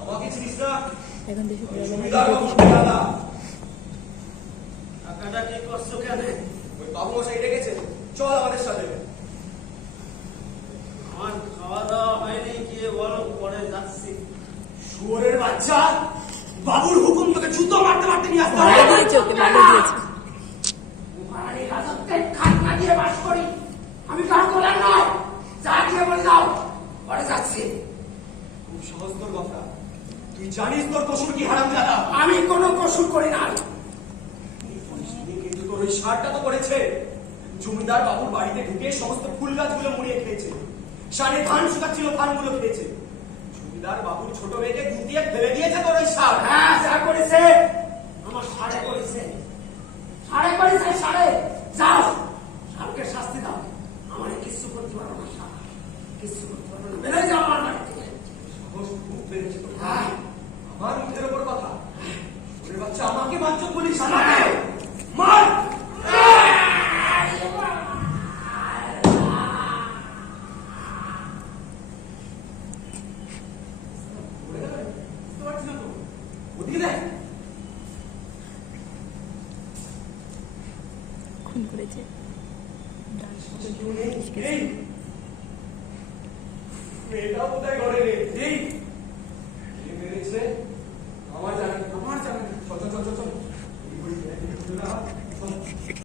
আমাকে চিনিস না? এখন দেশে জমিদার বাবুর দাদা। টাকাটা কি করছো কেন? ওই বাবু মশাই ডেকেছে, চল আমাদের সাথে। আমার খাওয়া দাওয়া হয়নি, গিয়ে বলো পরে যাচ্ছি। শুয়োরের বাচ্চা, বাবুর হুকুম তোকে জুতো মারতে মারতে নিয়ে আসতে ভালো দিয়েছে, ওকে ভালো দিয়েছে। মহারানীর রাজত্বে খাজনা দিয়ে বাস করি, আমি কারো গোলাম নয়। যা গিয়ে বলে দাও পরে যাচ্ছি। খুব সহজ তোর কথা। তুই জানিস তোর কসুর কি হারামজাদা? আমি কোনো কসুর করি না। কিন্তু তোর ওই সারটা তো করেছে। জমিদার বাবুর বাড়িতে ঢুকে সমস্ত ফুল গাছগুলো মুড়িয়ে খেয়েছে, সারে ধান শুকাচ্ছিল, ধানগুলো খেয়েছে। জমিদার বাবুর ছোট মেয়েকে গুটিয়ে ফেলে দিয়েছে তোর ওই সার। হ্যাঁ, যা করেছে আমার সাড়ে করেছে, সাড়ে করেছে, সাড়ে। যাও, সারকে শাস্তি দাও। আমার কিছু করতে পারো না, সার কিছু করতে পারো না। বেড়ে যাও আমার বাড়ি থেকে। সাহস খুব বেড়েছে তোর। হ্যাঁ, আমার মুখের ওপর কথা। ওরে বাচ্চা, আমাকে বাঞ্চক বলিস? আমাকে মার। খুন করেছে। মেয়েটাও কোথায় ঘরে নেই? কে মেরেছে?